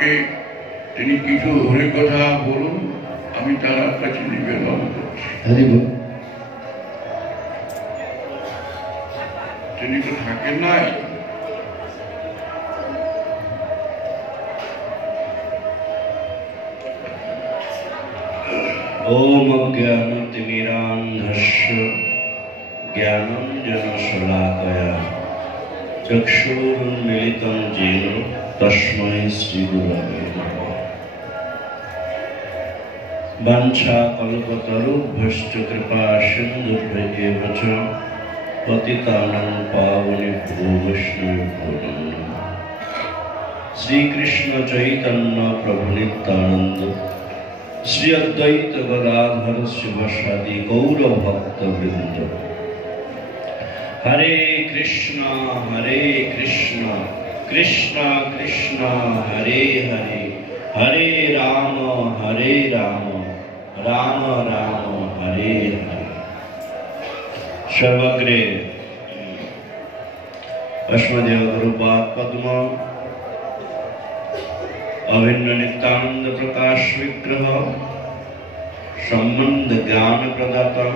কে তিনি কিছু হরে কথা বলুন, আমি তার কাছে নিবেদন করছি। তিনি তো থাকেন নাই। ओम अज्ञानतिमिरान्धस्य ज्ञानाञ्जनशलाकया चक्षुरुन्मीलितं येन तस्मै श्रीगुरवे नमः। वाञ्छाकल्पतरुभ्यश्च कृपासिन्धुभ्येव च पतितानां पावनेभ्यो वैष्णवेभ्यो नमः। श्रीकृष्ण चैतन्य प्रभु नित्यानंद श्री अद्वैत गदाधर शिवसादि गौर भक्त वृंद। हरे कृष्णा कृष्ण कृष्ण हरे हरे, हरे राम राम राम हरे हरे। सर्वग्रे अश्वदेव गुरुपाद पद्म अभिन्न नित्यानंद प्रकाश विग्रह संबंध ज्ञान प्रदाता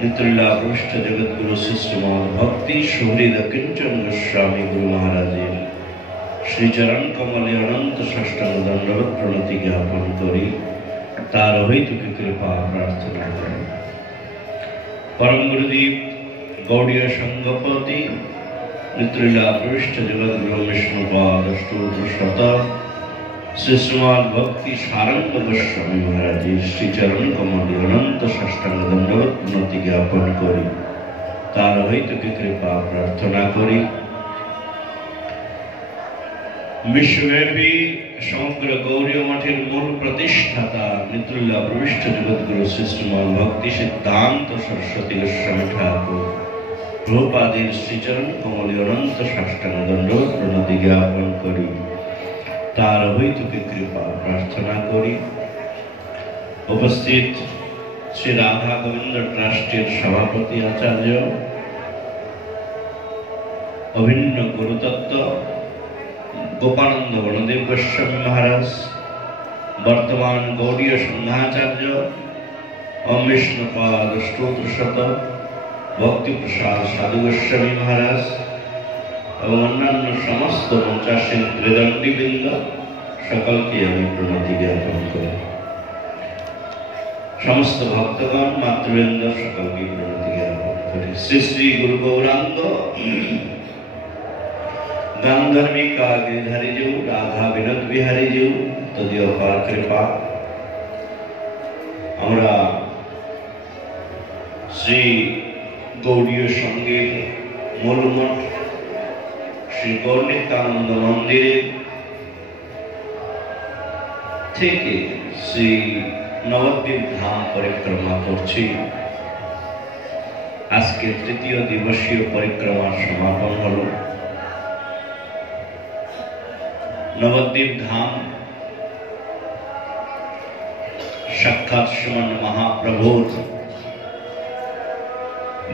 नित्रिला पृष्ठ जगत गुरु शिष्यमान भक्ति सुहृद किंचन गोस्वामी गुरु महाराज श्री चरण कमले अनंत षष्ठांग दंडवत प्रणति ज्ञापन करी तार हेतुकी कृपा प्रार्थना करें। परम गुरुदेव गौड़ीय संगपति नित्रिला पृष्ठ जगत गुरु विष्णुपाद स्तोत्र शत शिष्यमान भक्ति सारंग गोस्वामी महाराज श्री चरण कमले अनंत षष्ठांग दंडवत प्रणति ज्ञापन करी तार हेतुकी कृपा प्रार्थना करी। विश्वव्यापी समग्र गौरी मठेर मूल प्रतिष्ठाता नित्रिला पृष्ठ जगत गुरु शिष्यमान भक्ति सिद्धांत सरस्वती गोस्वामी ठाकुर प्रभुपादेर श्रीचरण कमले अनंत साष्टांग दंडवत प्रणति ज्ञापन करी तार हेतुकी कृपा प्रार्थना करी। उपस्थित श्री राधा गोविंद ट्रस्टेर सभापति आचार्य अभिन्न गुरुतत्व गोपानंद वनदेव गोस्वामी महाराज, वर्तमान गौड़ीय संघाचार्य ओम विष्णुपाद स्तोत्र शत भक्ति प्रसाद साधु गोस्वामी महाराज एवं अन्यान्य समस्त मंचासीन त्रिदंडीवृंद सकल के हमें प्रणति ज्ञापन करें। समस्त भक्तगण मातृवृंद सकल की प्रणति ज्ञापन करें। श्री श्री गुरु गौरांग गांधर्विका गिरिधारी जी राधा विनोद बिहारी जी तदीय अपार कृपा আমরা श्री गौड़ीय संघेर मूल मठ श्री गौर नित्यानंद मंदिरे থেকে श्री नवद्वीप धाम परिक्रमा করছি। আজকে তৃতীয় দিবসীয় পরিক্রমার সমাপন হলো। नवद्वीप धाम साक्षात श्रीमान महाप्रभुर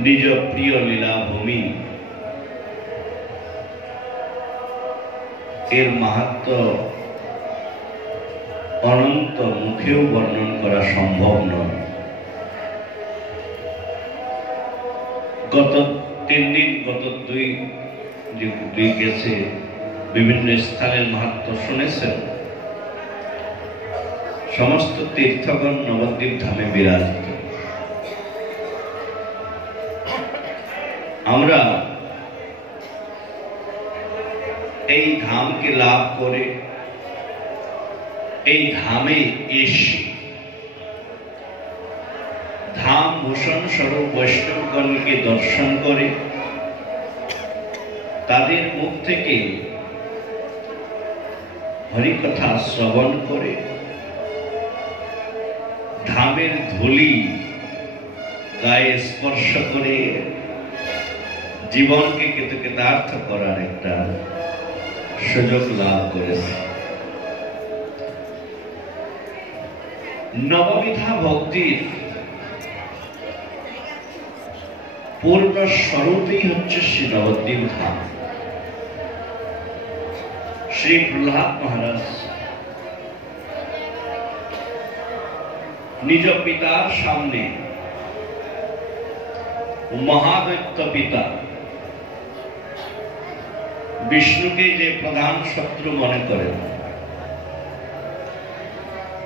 निज प्रिय लीला भूमि। एर महत्व अनंत मुखेও वर्णन करा सम्भव नয়। गत 3 दिन गत 2 গেছে विभिन्न स्थानेर महत्व शुनेছেন। समस्त तीर्थगण नवद्वीप धामे विराजित। আমরা এই ধামকে লাভ করে এই ধামে এসে ধাম ভূষণ স্বরূপ বৈষ্ণবগণকে দর্শন করে তাদের মুখ থেকে हरिकथा श्रवण करे धामेर धूलि गाये स्पर्श करे जीवन के कृतकृतार्थ करार एकटा सुयोग लाभ करेছে। नवविधा भक्तिर पूर्ण स्वरूपই হচ্ছে শ্রী নবদ্বীপ ধাম। শ্রী প্রহ্লাদ মহারাজ নিজ পিতার সামনে মহাদৈত্য পিতা বিষ্ণুকে যে প্রধান শত্রু মনে করেন,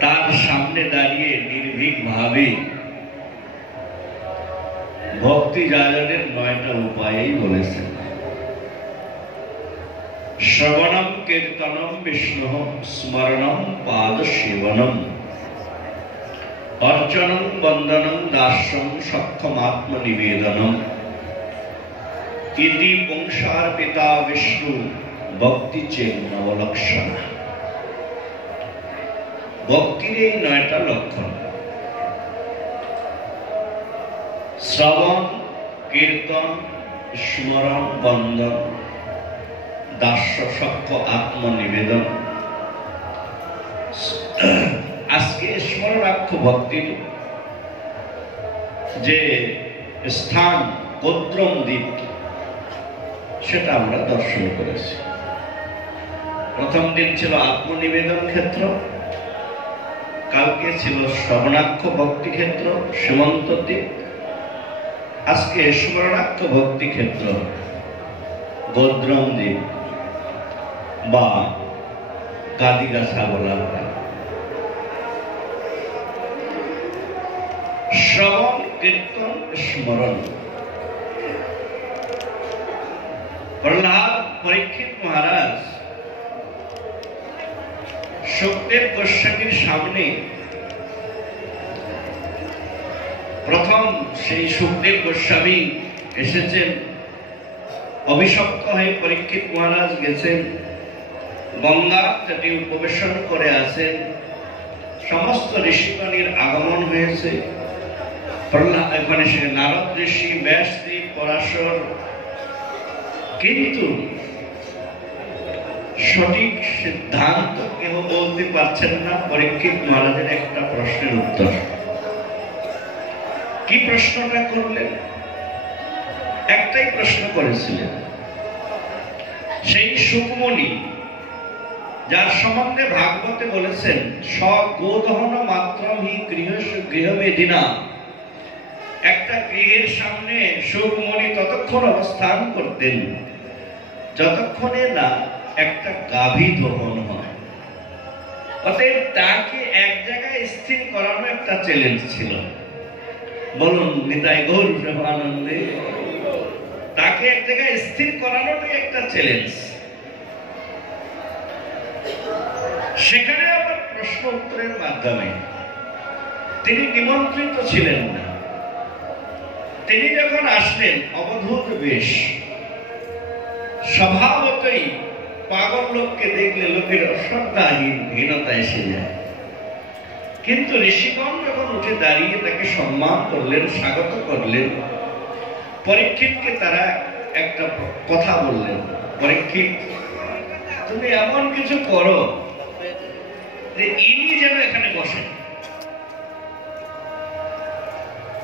তার সামনে দাঁড়িয়ে নির্ভীক ভাবে ভক্তি জাগরণের 9টা উপায়ই বলেছেন। শ্রবণম কীর্তনম বিষ্ণু স্মরণম পাদ সেবনম অর্চনম বন্দনম দাস্যম সক্ষমাত্ম নিবেদনম ইতি পুংসার পিতা বিষ্ণু ভক্তি চেন নবলক্ষণ। ভক্তির এই 9টা লক্ষণ শ্রবণ, কীর্তন, স্মরণ, বন্দন, দাস্য, সক্ষ, আত্মনিবেদন। আজকে স্মরণার্থ ভক্তির যে স্থান গোদ্রম দ্বীপ, সেটা আমরা দর্শন করেছি। প্রথম দিন ছিল আত্মনিবেদন ক্ষেত্র, কালকে ছিল শ্রবণাক্ষ ভক্তি ক্ষেত্র সীমন্ত দ্বীপ, আজকে স্মরণাক্ষ ভক্তি ক্ষেত্র গোদ্রম দ্বীপ বা গাদিগাছা বলা হয়। শ্রবণ, কীর্তন, স্মরণ। প্রহ্লাদ পরীক্ষিত মহারাজ সুখদেব গোস্বামীর সামনে প্রথম সেই সুখদেব গোস্বামী এসেছেন, অভিশপ্ত হয়ে পরীক্ষিত মহারাজ গেছেন, গঙ্গা তটে উপবেশন করে আছেন, সমস্ত ঋষিগণের আগমন হয়েছে। প্রহ্লাদ এখানে সে নারদ ঋষি, ব্যাসদেব, পরাশর, কিন্তু সঠিক সিদ্ধান্ত কেউ বলতে পারছেন না। পরীক্ষিত মহারাজের একটা প্রশ্নের উত্তর। কি প্রশ্নটা করলেন? একটাই প্রশ্ন করেছিলেন, সেই সুকমণি যার সম্বন্ধে ভাগবতে বলেছেন স্বগোদহন মাত্রম হি গৃহবেদিনা, একটা গৃহের সামনে সুকমণি ততক্ষণ অবস্থান করতেন যতক্ষণে না একটা গাভী দহন হয়। অতএব তাকে এক জায়গায় স্থির করানো একটা চ্যালেঞ্জ ছিল। বলুন নিতাই গৌর প্রেমানন্দে। তাকে এক জায়গায় স্থির করানোটাই একটা চ্যালেঞ্জ। সেখানে আবার প্রশ্ন উত্তরের মাধ্যমে তিনি নিমন্ত্রিত ছিলেন না। তিনি যখন আসলেন অবধূত বেশ, স্বভাবতই পাগল লোককে দেখলে লোকের অশ্রদ্ধাহীনতা এসে যায়। কিন্তু ঋষিগণ যখন উঠে দাঁড়িয়ে তাকে সম্মান করলেন, স্বাগত করলেন, পরীক্ষিতকে তারা একটা কথা বললেন, পরীক্ষিত তুমি এমন কিছু করো যে ইনি যেন এখানে বসেন।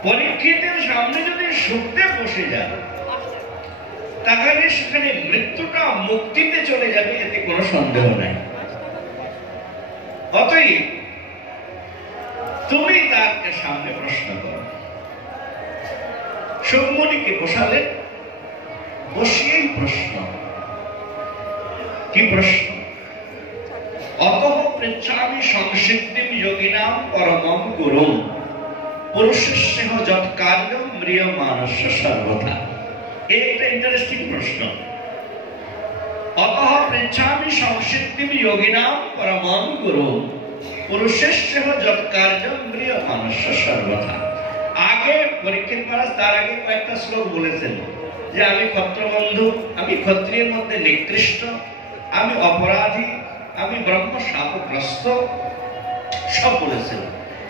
পরীক্ষিতের সামনে যদি সুখদেব বসে যায় তাহলে সেখানে মৃত্যুটা মুক্তিতে চলে যাবে, এতে কোনো সন্দেহ নাই। অতএব তুমি তাকে সামনে প্রশ্ন করো। সুকমণিকে বসালেন, বসিয়েই প্রশ্ন। কি প্রশ্ন? অতঃ পৃচ্ছামি সংসিদ্ধিম যোগিনাম পরমম গুরুম পুরুষস্যেহ যৎ কার্যম ম্রিয়মানস্য সর্বথা। এই একটা ইন্টারেস্টিং প্রশ্ন। অতঃ পৃচ্ছামি সংসিদ্ধিম যোগিনাম পরমম গুরুম পুরুষস্যেহ যৎ কার্যম ম্রিয়মানস্য সর্বথা। আগে পরীক্ষিত মহারাজ তার আগে কয়েকটা শ্লোক বলেছেন যে আমি ক্ষত্রবন্ধু, আমি ক্ষত্রিয়ের মধ্যে নিকৃষ্ট, আমি অপরাধী, আমি ব্রহ্ম শাপগ্রস্ত, সব বলেছেন।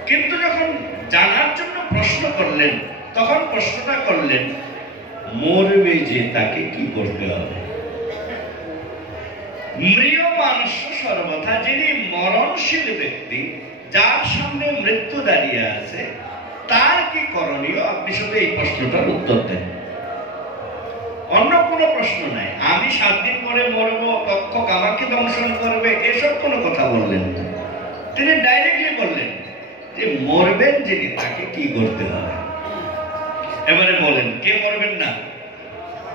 কিন্তু যখন জানার জন্য প্রশ্ন করলেন তখন প্রশ্নটা করলেন মরবে যে তাকে কি করতে হবে। ম্রিয়মানস্য সর্বথা, যিনি মরণশীল ব্যক্তি, যার সামনে মৃত্যু দাঁড়িয়ে আছে, তার কি করণীয়? আপনি শুধু এই প্রশ্নটার উত্তর দেন। অন্য কোন কোনো প্রশ্ন নাই। আমি 7 দিন পরে মরবো, তক্ষক আমাকে দংশন করবে, এসব কোনো কথা বললেন না। তিনি ডাইরেক্টলি বললেন যে মরবেন যিনি তাকে কি করতে হবে। এবারে বলেন কে মরবেন না?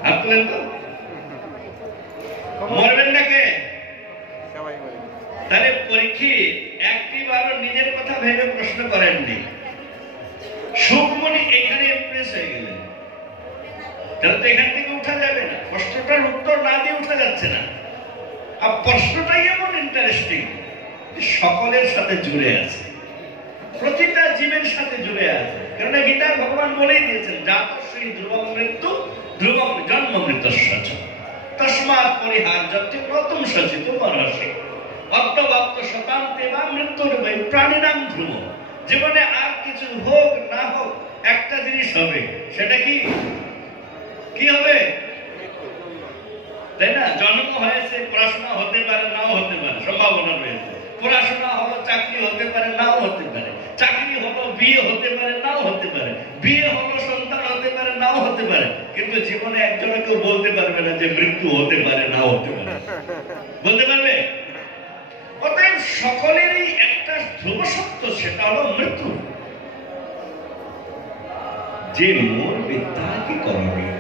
হাত তুলেন তো। মরবেন না কে? তাহলে পরীক্ষিত একটিবারও নিজের কথা ভেবে প্রশ্ন করেননি। সুকমণি এখানে ইমপ্রেস হয়ে গেলেন, তাহলে তো এখান থেকে উঠা যাবে না। প্রশ্নটার উত্তর না দিয়ে উঠা যাচ্ছে না। আর প্রশ্নটাই এমন ইন্টারেস্টিং, সকলের সাথে জুড়ে আছে, প্রতিটা জীবের সাথে জুড়ে আছে। কেননা গীতায় ভগবান বলেই দিয়েছেন, জাতশ্রী ধ্রুবং মৃত্যু ধ্রুবং জন্ম মৃত্যুস্য তস্মাৎ পরিহার্যতে প্রথম সচিত মরসে অর্থবাপ্ত শতান্তে বা মৃত্যুর প্রাণীনাম ধ্রুব। জীবনে আর কিছু হোক না হোক একটা জিনিস হবে, সেটা কি কি হবে? তাই না? জন্ম হয়েছে, পড়াশোনা হতে পারে নাও হতে পারে, সম্ভাবনা রয়েছে। পড়াশোনা হলো, চাকরি হতে পারে নাও হতে পারে, চাকরি হলো, বিয়ে হতে পারে নাও হতে পারে, বিয়ে হলো, সন্তান হতে পারে নাও হতে পারে। কিন্তু জীবনে একজনে কেউ বলতে পারবে না যে মৃত্যু হতে পারে নাও হতে পারে। বলতে পারবে? অতএব সকলেরই একটা ধ্রুব সত্য, সেটা হলো মৃত্যু। যে মরবে তার কি করণীয়?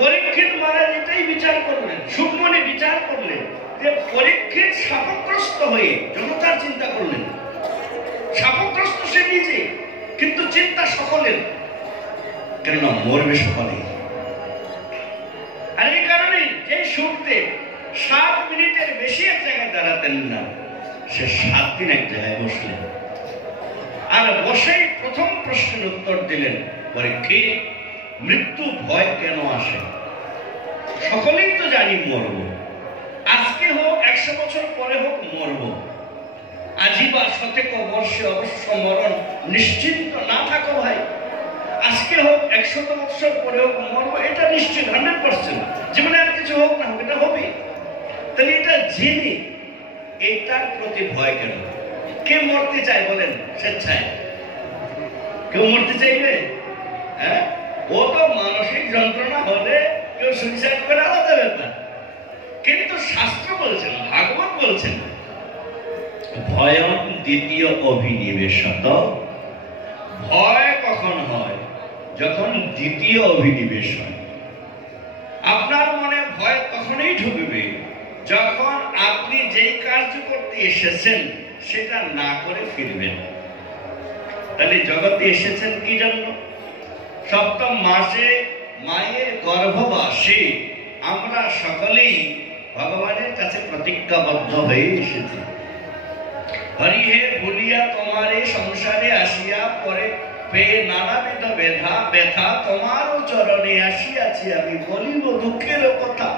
পরীক্ষিত মহারাজ এটাই বিচার করলেন, সুকমণি বিচার করলেন যে পরীক্ষিত শাপগ্রস্ত হয়ে জনতার চিন্তা করলেন। শাপগ্রস্ত সে নিজে, কিন্তু চিন্তা সকলের, কেননা মরবে সকলে। আর এই কারণে যে সুখদেব 7 মিনিটের বেশি এক জায়গায় দাঁড়াতেন না, সে 7 দিন এক জায়গায় বসলেন। আর বসেই প্রথম প্রশ্নের উত্তর দিলেন, পরীক্ষিত মৃত্যু ভয় কেন আসে? সকলেই তো জানি মরব, আজকে হোক 100 বছর পরে হোক মরব। আজি বা শতেক বর্ষে অবশ্য মরণ নিশ্চিন্ত না থাকো ভাই। আজকে হোক 100 বছর পরে হোক মরব, এটা নিশ্চিত 100%। জীবনে আর কিছু হোক না হোক এটা হবে। তাহলে এটা জেনে এটার প্রতি ভয় কেন? কে মরতে চায় বলেন স্বেচ্ছায়? কেউ মরতে চাইবে? হ্যাঁ, ও তো মানসিক যন্ত্রণা হলে কেউ সুইসাইড করে, আলাদা ব্যাপার। কিন্তু শাস্ত্র বলছেন, ভাগবত বলছেন, ভয়ং দ্বিতীয় অভিনিবেশত। ভয় কখন হয়? যখন দ্বিতীয় অভিনিবেশ হয়। আপনার মনে ভয় তখনই ঢুকবে যখন আপনি যেই কার্য করতে এসেছেন সেটা না করে ফিরবেন। তাহলে জগতে এসেছেন কি জন্য? 7ম মাসে মায়ের গর্ভবাসে আমরা সকলেই ভগবানের কাছে প্রতিজ্ঞাবদ্ধ হয়ে এসেছি, হরি হে ভুলিয়া তোমারে সংসারে আসিয়া পরে পেয়ে নানাবিধ ব্যথা তোমারও চরণে আসিয়াছি আমি, বলিব দুঃখের কথা।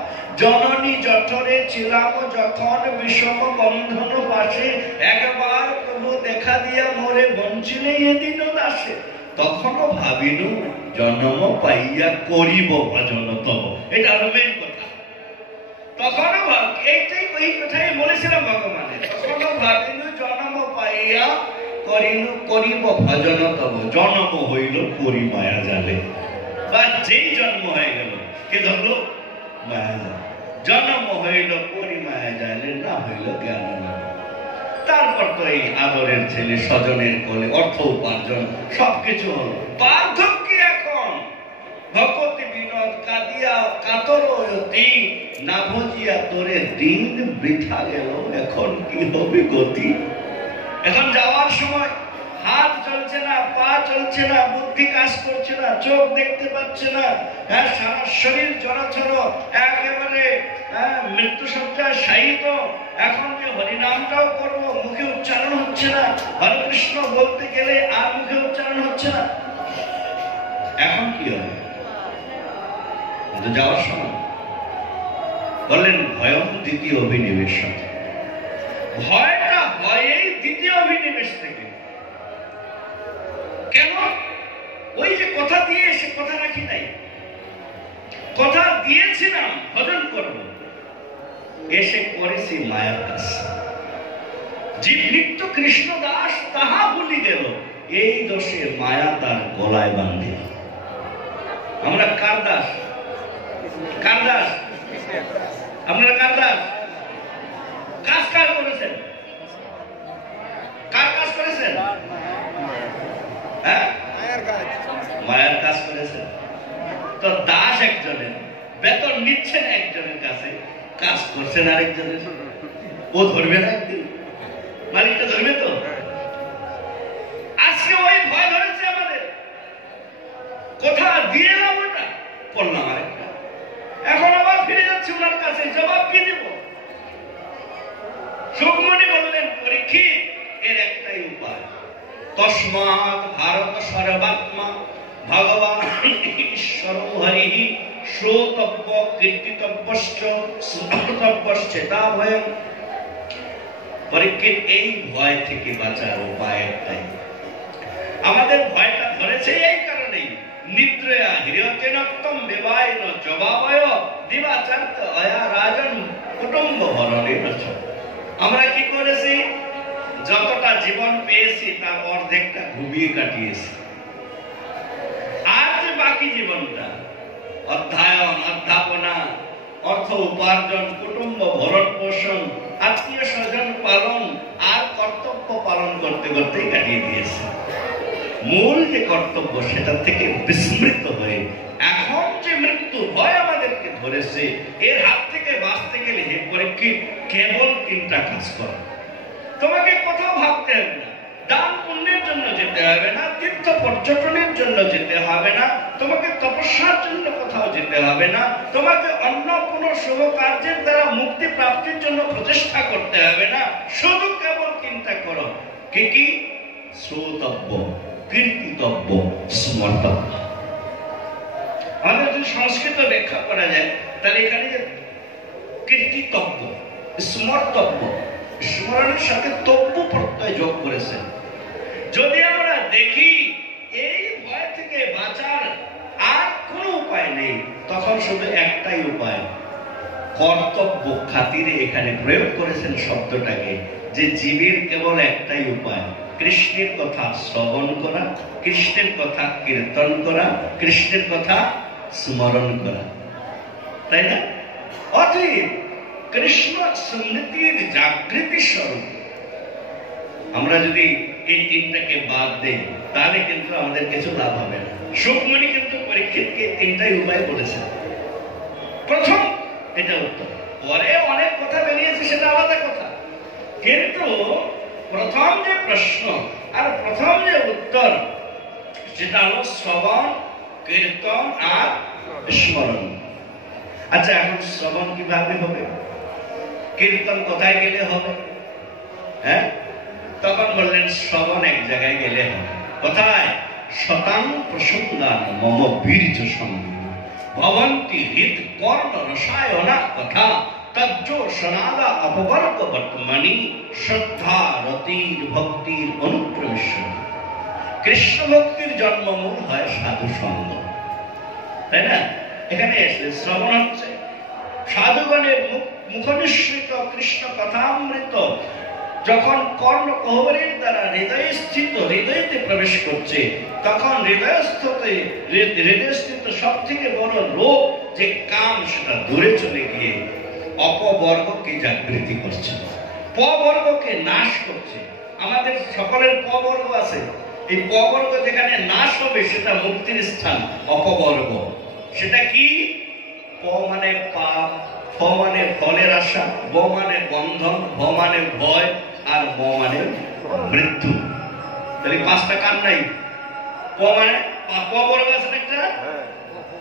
জননী জঠরে ছিলাম যখন বিষম বন্ধন পাশে, একবার প্রভু দেখা দিয়া মোরে বঞ্চিলে এদিন দাসে, তখনও ভাবিনু জন্ম পাইয়া করিব ভজন তব। এটা হলো মেন কথা। তখনও এইটাই, এই কথাই বলেছিলাম ভগবানের, তখনও ভাবিনু জন্ম পাইয়া করিব ভজন তব। জন্ম হইল পরিমায়া জালে, বা যেই জন্ম হয়ে গেল কে ধরলো? মায়া জালে। জন্ম হইল পরিমায়া জালে, না হইল জ্ঞান। তারপর তো এই আদরের ছেলে, স্বজনের কোলে, অর্থ উপার্জন, সবকিছু হলো। পার্থক্য এখন ভকতি বিনোদ কাঁদিয়া কাতর অতি, না ভজিয়া তোরে দিন বৃথা গেল, এখন কি হবে গতি? এখন যাওয়ার সময় হাত চলছে না, পা চলছে না, বুদ্ধি কাজ করছে না, চোখ দেখতে পাচ্ছে না, সারা শরীর জড়াছড়, একেবারে মৃত্যু সজ্জায় শায়িত। এখন যে হরিনামটাও করবো, মুখে উচ্চারণ হচ্ছে না, হরে কৃষ্ণ বলতে গেলে আর মুখে উচ্চারণ হচ্ছে না। এখন কি হবে? যাওয়ার সময় বললেন ভয়ং দ্বিতীয় অভিনিবেশ। ভয়টা হয় এই দ্বিতীয় অভিনিবেশ থেকে। কেন? ওই যে কথা দিয়ে সে কথা রাখি নাই, কথা দিয়েছিলাম ভজন করব, এসে করেছি মায়ার কাজ। জীব নিত্য কৃষ্ণ দাস তাহা ভুলি গেল, এই দোষে মায়া তার গলায় বাঁধিল। আমরা কার দাস? কার দাস? আপনারা কার দাস? কাজ কার করেছেন? কার কাজ করেছেন? হ্যাঁ, মায়ের কাজ করেছেন। তো দাস একজনের, বেতন নিচ্ছেন একজনের কাছে, কাজ করছেন আরেকজনের। ও ধরবে না একদিন? মালিকটা ধরবে তো? আজকে ওই ভয় ধরেছে আমাদের, কোথা দিয়ে এলাম ওটা করলাম আরেকটা, এখন আবার ফিরে যাচ্ছি ওনার কাছে, জবাব কি দিব? সুকমণি বললেন, পরীক্ষিত, এর একটাই উপায়, তস্মাৎ ভারত সর্বাত্মা ভগবান ঈশ্বর হরি শ্রোতব্য কীর্তিতব্যশ্চ স্মৃতব্যশ্চেতাভয়ং। পরীক্ষিত, এই ভয় থেকে বাঁচার উপায় একটাই। আমাদের ভয়টা ধরেছে এই কারণেই, নিদ্রয়া হিরতেনত্তম বিবাহিন জবাবয় দিবাচার্য অয়া রাজন কুটুম্ব ভরণের। আমরা কি করেছি? যতটা জীবন পেয়েছি তার অর্ধেকটা ঘুমিয়ে কাটিয়েছি। আর যে বাকি জীবনটা অধ্যয়ন, অধ্যাপনা, অর্থ উপার্জন, কুটুম্ব ভরণ পোষণ, আত্মীয় স্বজন পালন আর কর্তব্য পালন করতে করতেই কাটিয়ে দিয়েছে। মূল যে কর্তব্য সেটা থেকে বিস্মৃত হয়ে এখন যে মৃত্যু ভয় আমাদেরকে ধরেছে, এর হাত থেকে বাঁচতে গেলে হে পরীক্ষিত, কেবল তিনটা কাজ করো। তোমাকে কোথাও ভাবতে হবে না, দান পুণ্যের জন্য যেতে হবে না, তীর্থ পর্যটনের জন্য যেতে হবে না, তোমাকে তপস্যার জন্য কোথাও যেতে হবে না, তোমাকে অন্য কোনো শুভ কার্যের দ্বারা মুক্তি প্রাপ্তির জন্য প্রচেষ্টা করতে হবে না। শুধু কেবল চিন্তা করো, কি কি? শ্রোতব্য, কীর্তিতব্য, স্মর্তব্য। আমাদের যদি সংস্কৃত ব্যাখ্যা করা যায় তাহলে এখানে যে কীর্তিতব্য, স্মর্তব্য, স্মরণের সাথে তব্য প্রত্যয় যোগ করেছেন। যদি আমরা দেখি এই ভয় থেকে বাঁচার আর কোনো উপায় নেই, তখন শুধু একটাই উপায়, কর্তব্য খাতিরে এখানে প্রয়োগ করেছেন শব্দটাকে, যে জীবের কেবল একটাই উপায়, কৃষ্ণের কথা শ্রবণ করা, কৃষ্ণের কথা কীর্তন করা, কৃষ্ণের কথা স্মরণ করা, তাই না? অতএব কৃষ্ণ স্মৃতির জাগৃতি স্বরূপ আমরা যদি এই তিনটাকে বাদ দেই তাহলে কিন্তু আমাদের কিছু লাভ হবে না। সুকমণি কিন্তু পরীক্ষিতকে তিনটাই উপায় বলেছেন। প্রথম, এটা উত্তর, পরে অনেক কথা বেরিয়েছে সেটা আলাদা কথা, কিন্তু প্রথম যে প্রশ্ন আর প্রথম যে উত্তর সেটা হলো শ্রবণ, কীর্তন আর স্মরণ। আচ্ছা, এখন শ্রবণ কিভাবে হবে? কীর্তন কোথায় গেলে হবে? হ্যাঁ, তখন বললেন শ্রবণ এক জায়গায় গেলে হবে। কোথায়? শতাং প্রসঙ্গান মম বীর্য সঙ্গী ভবন্তি হৃদ কর্ণ রসায়না কথা তজ্জো সনাদা অপবর্গ বর্তমানি শ্রদ্ধা রতির ভক্তির অনুপ্রবেশ। কৃষ্ণ ভক্তির জন্মমূল হয় সাধু সঙ্গ, তাই না? এখানে এসে শ্রবণ হচ্ছে, সাধুগণের মুখনিসৃত কৃষ্ণ কথামৃত যখন কর্ণ কোহবরের দ্বারা হৃদয়তে প্রবেশ করছে, তখন হৃদয়স্থিত সব থেকে বড় রোগ যে কাম, সেটা দূরে চলে গিয়ে অপবর্গকে জাগৃতি করছে, পবর্গকে নাশ করছে। আমাদের সকলের পবর্গ আছে, এই পবর্গ যেখানে নাশ হবে সেটা মুক্তির স্থান। অপবর্গ সেটা কি? প মানে পাপ, ফ মানে ফলের আশা, ব মানে বন্ধন, ভ মানে ভয়, আর ম মানে মৃত্যু। তাহলে পাঁচটা কান নাই? প মানে প বর্গ আছে একটা,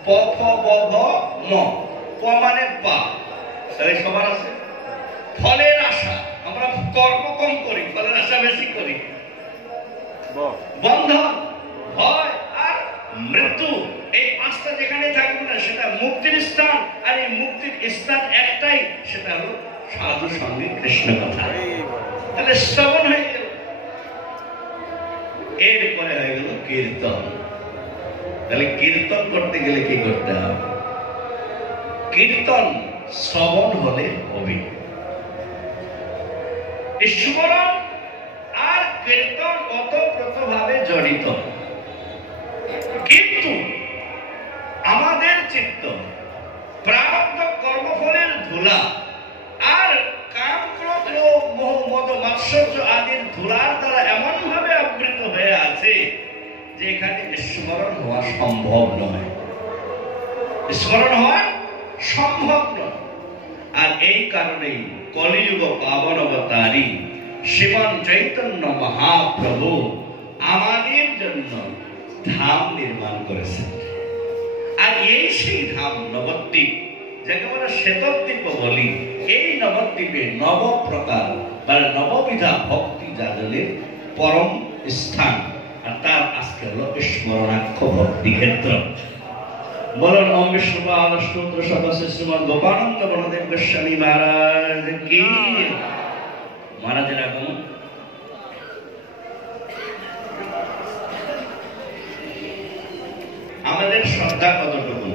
প ফ ব ভ ম। প মানে পাপ, তাহলে সবার আছে। ফলের আশা, আমরা কর্ম কম করি, ফলের আশা বেশি করি। বন্ধন, ভয় আর মৃত্যু, এই পাঁচটা যেখানে থাকবে না সেটা মুক্তির স্থান। আর এই মুক্তির স্থান একটাই, সেটা হলো সাধু সঙ্গে কৃষ্ণ কথা। তাহলে শ্রবণ হয়ে গেল, এরপরে হয়ে গেল কীর্তন। তাহলে কীর্তন করতে গেলে কি করতে হবে? কীর্তন শ্রবণ হলে হবে, স্মরণ আর কীর্তন ওতপ্রোতভাবে জড়িত। কিন্তু আমাদের চিত্ত ধুলা, আর কাম ক্রোধ লোভ মোহ মদ মাৎসর্য আদির ধুলার দ্বারা এমন ভাবে আবৃত হয়ে আছে যে এখানে স্মরণ হওয়া সম্ভব নয়, স্মরণ হওয়া সম্ভব নয়। আর এই কারণেই কলিযুগ পাবন অবতারী শ্রীমান চৈতন্য মহাপ্রভু আমাদের জন্য ধাম নির্মাণ করেছেন। আর এই সেই ধাম নবদ্বীপ, যাকে আমরা শ্বেতদ্বীপ বলি। এই নবদ্বীপে নবপ্রকার বা নববিধা ভক্তি যাজনের পরম স্থান, আর তার আজকে হলো স্মরণাক্ষ ভক্তি ক্ষেত্র। বলুন ওম বিষ্ণুপাদ স্তোত্র সদস্য শ্রীমদ গোপানন্দ বলদেব গোস্বামী মহারাজ কি। মহারাজের আগমন। আমাদের শ্রদ্ধা কতটুকু,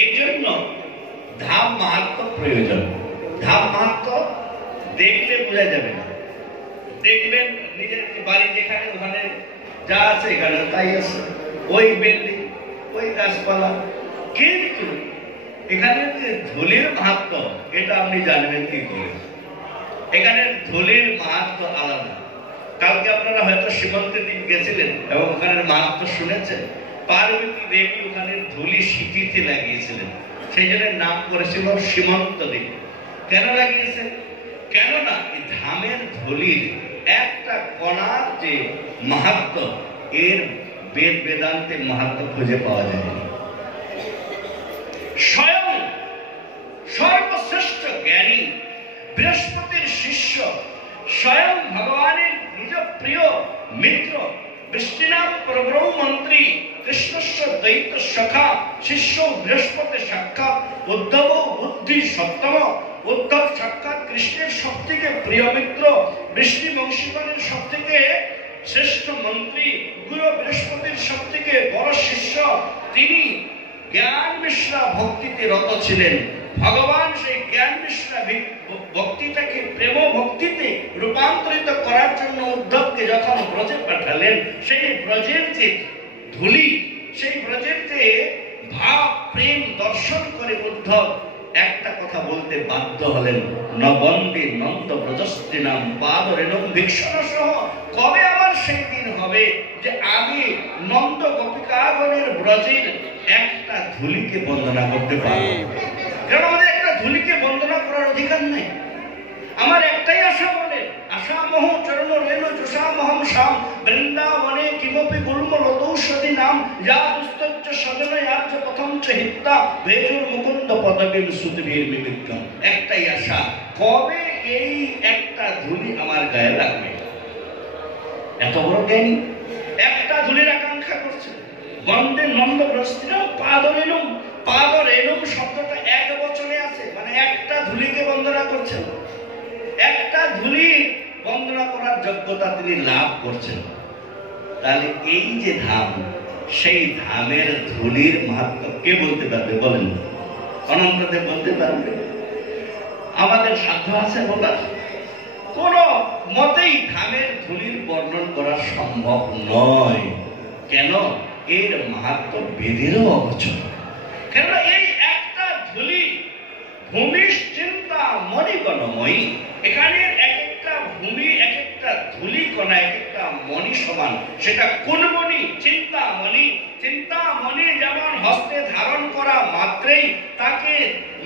এই জন্য ধাম মাহাত্ম্য প্রয়োজন। ধাম মাহাত্ম্য দেখলে বোঝা যাবে না। দেখবেন নিজের বাড়ি যেখানে, ওখানে যা আছে এখানে তাই আছে, ওই বিল্ডিং, ওই গাছপালা, কিন্তু এখানে যে ধুলির মাহাত্ম্য এটা আপনি জানবেন কি করে? এখানে ধুলির মাহাত্ম্য আলাদা। কালকে আপনারা হয়তো সীমন্তের দিন গেছিলেন এবং ওখানের মাহাত্ম্য শুনেছেন। পার্বতী দেবী ওখানে ধুলি সিঁথিতে লাগিয়েছিলেন, সেই জন্য নাম করেছিল সীমন্ত দেবী। কেন লাগিয়েছেন? কেননা এই ধামের ধুলির একটা কণার যে মাহাত্ম্য, এর বেদ বেদান্তে মাহাত্ম্য খুঁজে পাওয়া যায়। স্বয়ং সর্বশ্রেষ্ঠ জ্ঞানী বৃহস্পতির শিষ্য, স্বয়ং ভগবানের নিজ প্রিয় মিত্র, বৃষ্টিনাম প্রভু মন্ত্রী, কৃষ্ণস্ব দৈত্য সখা শিষ্য বৃহস্পতি সাক্ষাৎ উদ্ধব বুদ্ধি সপ্তম। উদ্ধব সাক্ষাৎ কৃষ্ণের সব থেকে প্রিয় মিত্র, বৃষ্টি বংশীগণের সব থেকে শ্রেষ্ঠ মন্ত্রী, গুরু বৃহস্পতির সব থেকে বড় শিষ্য। তিনি জ্ঞান মিশ্রা ভক্তিতে রত ছিলেন। ভগবান সেই জ্ঞান মিশ্রা ভক্তিটাকে প্রেম ভক্তিতে রূপান্তরিত করার জন্য উদ্ধবকে যখন ব্রজে পাঠালেন, সেই ব্রজের যে ধুলি, সেই ব্রজের যে ভাব প্রেম দর্শন করে উদ্ধব একটা কথা বলতে বাধ্য হলেন, নবন্দে নন্দ ব্রজস্ত্রী নাম পাদ রেণম ভীষণ সহ। কবে আমার সেই দিন হবে যে আমি নন্দ গোপিকাগণের ব্রজের একটা ধুলিকে বন্দনা করতে পারবো? কারণ আমাদের একটা ধুলিকে বন্দনা করার অধিকার নেই। আমার একটাই আশা মনে, আশা মোহ চরণ রেণ যশা মহম শাম বৃন্দাবনে কিমপি গুল্ম লতৌষধি নাম যা দুস্তচ্চ সদনে আর্য প্রথম চ হিত্তা ভেজুর মুকুন্দ পদবীর সুতবীর বিবিক্রম। একটাই আশা, কবে এই একটা ধুলি আমার গায়ে লাগবে? এত বড় জ্ঞানী একটা ধুলির আকাঙ্ক্ষা করছে। বন্দে নন্দ ব্রজস্ত্রীরাম পাদ রেণুম। পাদ রেণুম শব্দটা এক বচনে আছে, মানে একটা ধুলিকে বন্দনা করছেন। একটা ধুলি বন্দনা করার যোগ্যতা তিনি লাভ করছেন। তাহলে এই যে ধাম, সেই ধামের ধুলির মাহাত্ম্য কে বলতে পারবে বলেন? অনন্তদেব বলতে পারবে? আমাদের সাধ্য আছে বলার? কোন মতেই ধামের ধুলির বর্ণন করা সম্ভব নয়। কেন? এর মাহাত্ম্য বেদেরও অগোচর। কেন? এই একটা ধুলি ভূমির চিন্তা মণিগণময়ী। এখানে এক একটা ভূমি, এক একটা ধুলি কণা, এক একটা মণি সমান। সেটা কোন মণি? চিন্তামণি। চিন্তামণি যেমন হস্তে ধারণ করা মাত্রেই তাকে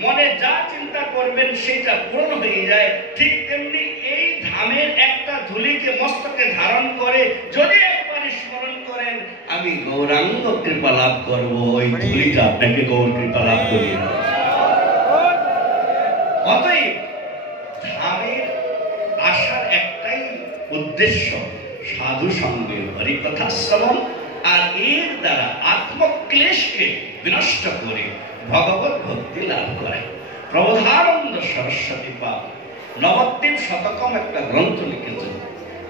মনে যা চিন্তা করবেন সেটা পূরণ হয়ে যায়, ঠিক তেমনি এই ধামের একটা ধুলিকে মস্তকে ধারণ করে যদি একবার স্মরণ করেন আমি গৌরাঙ্গ কৃপা লাভ করবো, ওই ধুলিটা আপনাকে গৌর কৃপা লাভ করিয়ে দেবে। অতএব ধামের আসার একটাই উদ্দেশ্য, সাধু সঙ্গে হরিকথা শ্রবণ, আর এর দ্বারা আত্মক্লেশকে বিনষ্ট করে ভগবত ভক্তি লাভ করে। প্রবোধানন্দ সরস্বতী পাদ নবদ্বীপ শতকম একটা গ্রন্থ লিখেছেন।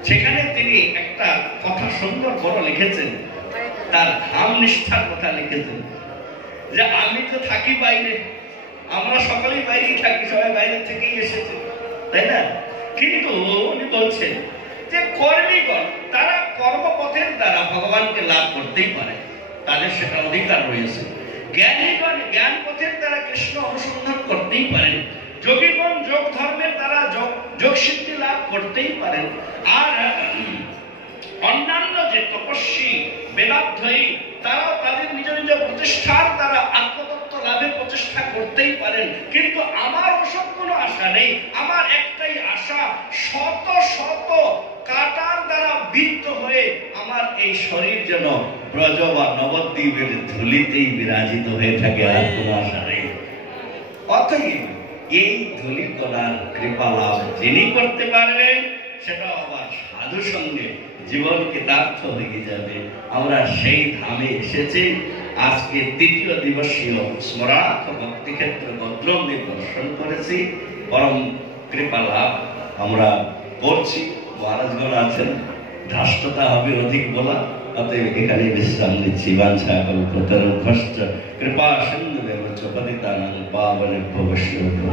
সেখানে তিনি একটা কথা সুন্দর বড় লিখেছেন, তার ধাম নিষ্ঠার কথা লিখেছেন। যে আমি তো থাকি বাইরে, আমরা সকলেই বাইরেই থাকি, সবাই বাইরে থেকেই এসেছে, তাই না? কিন্তু উনি বলছেন যে কর্মীগণ তারা কর্মপথের দ্বারা ভগবানকে লাভ করতেই পারে, তাদের সেটা অধিকার রয়েছে। জ্ঞানীগণ জ্ঞান পথের দ্বারা কৃষ্ণ অনুসন্ধান করতেই পারেন, যোগীগণ যোগ ধর্মের দ্বারা যোগ সিদ্ধি লাভ করতেই পারেন, আর অন্যান্য যে তপস্বী বেদাধ্যয়ী তারাও তাদের নিজ নিজ প্রতিষ্ঠার দ্বারা আত্মতত্ত্ব লাভের প্রচেষ্টা করতেই পারেন। কিন্তু আমার ওসব কোনো আশা নেই। আমার একটাই আশা, শত শত কাটার দ্বারা বিদ্ধ হয়ে আমার এই শরীর যেন ব্রজ বা নবদ্বীপের ধুলিতেই বিরাজিত হয়ে থাকে, আর কোনো আশা নেই। অতএব এই ধুলি কলার কৃপা লাভ যিনি করতে পারবেন, সেটা আবার সাধু সঙ্গে জীবন কৃতার্থ হয়ে যাবে। আমরা সেই ধামে এসেছি। আজকে তৃতীয় দিবসীয় স্মরার্থ ভক্তিক্ষেত্র গদ্রমে দর্শন করেছি, পরম কৃপা লাভ আমরা করছি। মহারাজগণ আছেন, ধাষ্টতা হবে অধিক বলা, অতএব এখানে বিশ্রাম নিচ্ছি। বাঞ্ছা কল্পতরুভ্যশ্চ কৃপা সিন্ধুভ্যো চ পতিতানাং পাবনেভ্যো বৈষ্ণবেভ্যো।